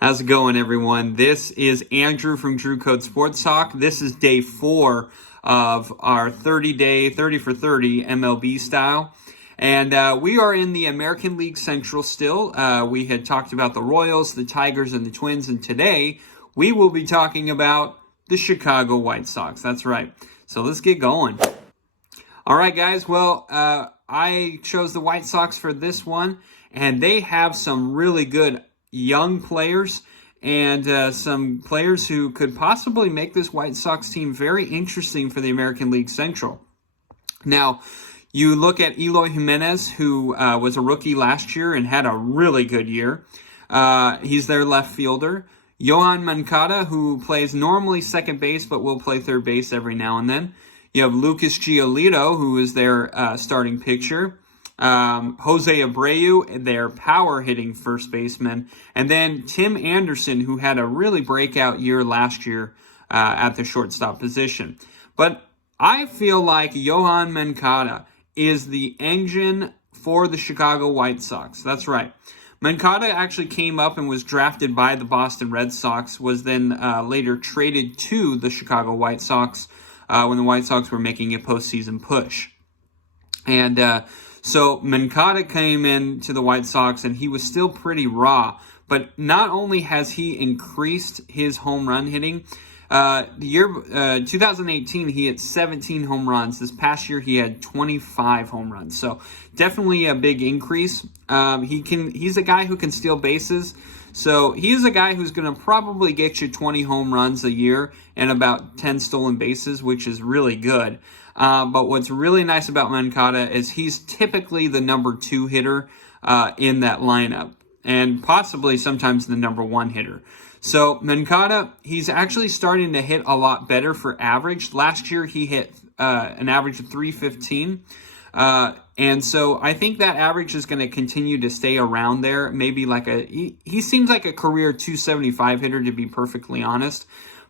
How's it going, everyone? This is Andrew from Drew Code Sports Talk. This is day 4 of our 30-day 30 for 30 MLB style. And we are in the American League Central still. We had talked about the Royals, the Tigers, and the Twins. And today we will be talking about the Chicago White Sox. That's right. So let's get going. All right, guys. Well, I chose the White Sox for this one. And they have some really good young players and some players who could possibly make this White Sox team very interesting for the American League Central. Now, you look at Eloy Jimenez, who was a rookie last year and had a really good year. He's their left fielder. Yohan Moncada, who plays normally second base but will play third base every now and then. You have Lucas Giolito, who is their starting pitcher. Jose Abreu, their power hitting first baseman, and then Tim Anderson, who had a really breakout year last year at the shortstop position. But I feel like Yohan Moncada is the engine for the Chicago White Sox. That's right. Moncada actually came up and was drafted by the Boston Red Sox, was then later traded to the Chicago White Sox when the White Sox were making a postseason push. And so Moncada came in to the White Sox, and he was still pretty raw. But not only has he increased his home run hitting, the year 2018 he hit 17 home runs. This past year he had 25 home runs. So definitely a big increase. He's a guy who can steal bases. So he's a guy who's going to probably get you 20 home runs a year and about 10 stolen bases, which is really good. But what's really nice about Moncada is he's typically the number 2 hitter in that lineup, and possibly sometimes the number 1 hitter. So Moncada, he's actually starting to hit a lot better for average. Last year he hit an average of 315. And so I think that average is going to continue to stay around there. Maybe like he seems like a career 275 hitter, to be perfectly honest.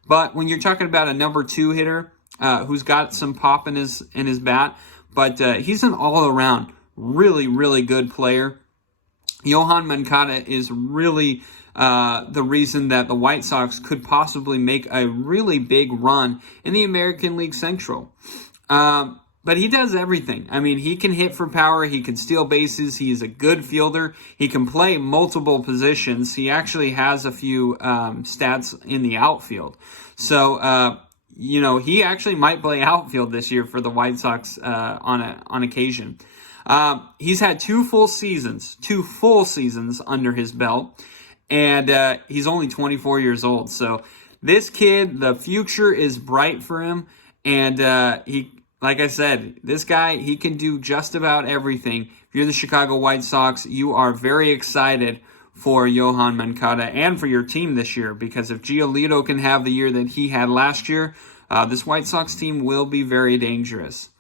But when you're talking about a number 2 hitter who's got some pop in his bat, but he's an all-around really, really good player. Yohan Moncada is really the reason that the White Sox could possibly make a really big run in the American League Central. But he does everything. I mean, he can hit for power. He can steal bases. He is a good fielder. He can play multiple positions. He actually has a few stats in the outfield. So, he actually might play outfield this year for the White Sox on occasion. He's had 2 full seasons under his belt, and he's only 24 years old. So this kid, the future is bright for him, and like I said, this guy, he can do just about everything. If you're the Chicago White Sox, you are very excited for Yohan Moncada and for your team this year, because if Giolito can have the year that he had last year, this White Sox team will be very dangerous.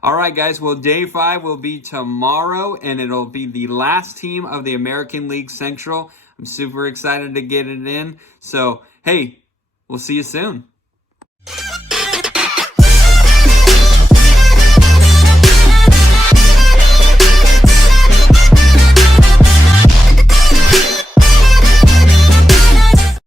All right, guys, well, day 5 will be tomorrow, and it'll be the last team of the American League Central. I'm super excited to get it in. So, hey, we'll see you soon.